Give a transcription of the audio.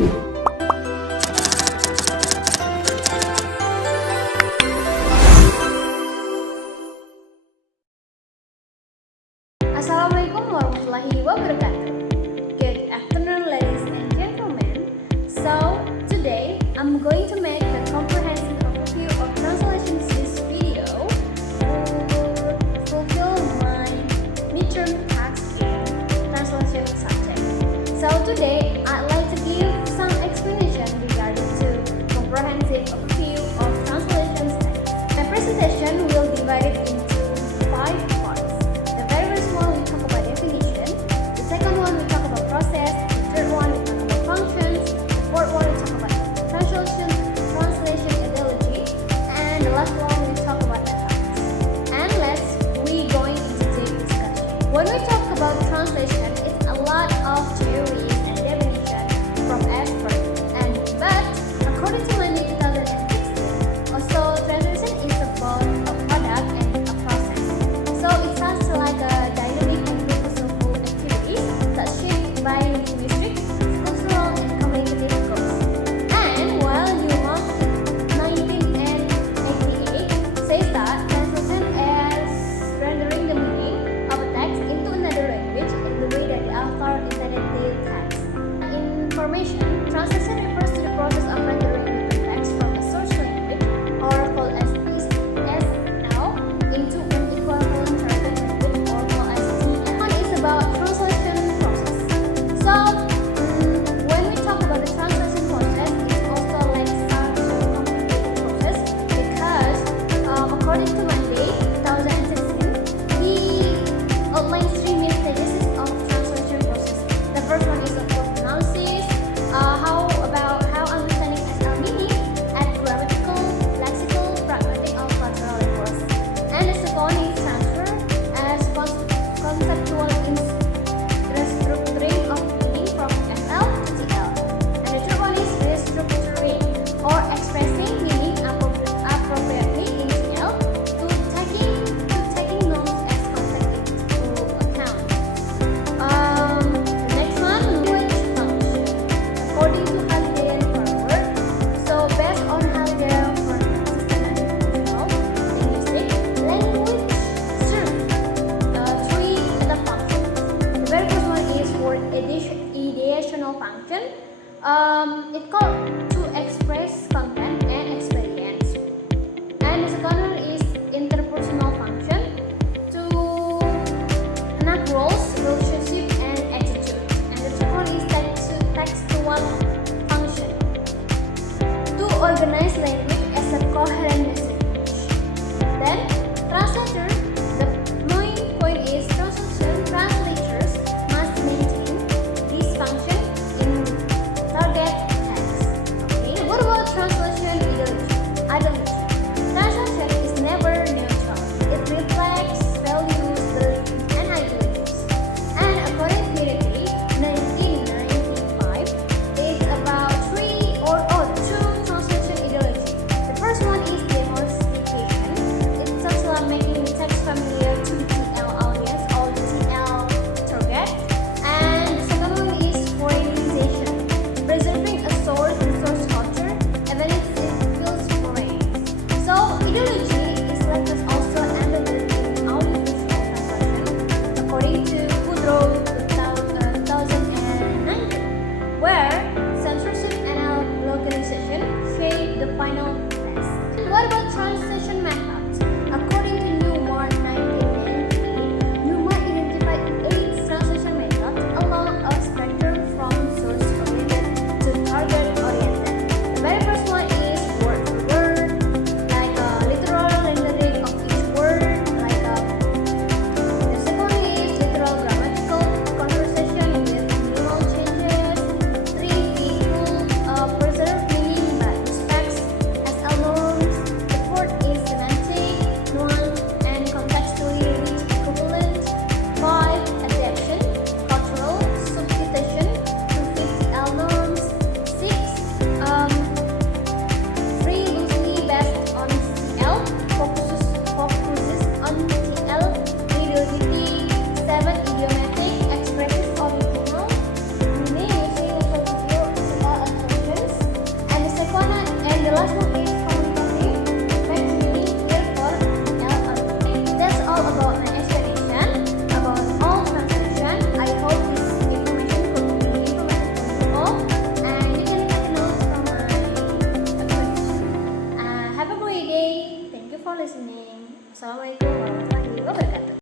Assalamualaikum warahmatullahi wabarakatuh. Good afternoon, ladies and gentlemen. So, today I'm going to make a comprehensive overview of translations this video to fulfill my midterm task in translation subject. So today I'd like to give some explanation regarding to comprehensive overview of translation studies. My presentation will be divided into 5 parts. The very first one we talk about definition, the second one we talk about process, the third one we talk about functions, the fourth one we talk about translation ideology, and the last one we talk about effects. And we going into deep discussion. When we talk about translation, it's a lot of theories and definition from experts. But according to my new 2016, also translation is about a product and a process. So it sounds like a dynamic and purposeful activity that's shaped by linguistic, cultural, and communicative goals. And while New York 1988 says that translation is rendering the meaning of a text into another language in the way that the author intended the text. Information translation refers to the process of rendering the text from a source language, or called as ESL, into an equivalent target language, or called as TL. One is about translation process. So when we talk about the translation process, it's also like such a complicated process because according to Monday 2016, we outlined 3 main stages of translation process. The first one is of course analysis, how understanding SL meaning at grammatical, lexical, pragmatic, or cultural levels. And the second is transfer as conceptual restructuring of meaning from SL to TL. And the third one is restructuring or expressing meaning appropriately in TL to taking norms as concept into account. The next one, language function. According to Holiday and Forward, so based on Holiday and Forward systematic linguistic, language serves 3 meta functions. The very first one is for ideational function. It called to express content and experience. And the second one is interpersonal function to enact roles, relationship, and attitude. And the third one is textual function to organize language as a coherent message. Then translator, the main point is translators must maintain this function in target text. Okay. What about translation Assalamualaikum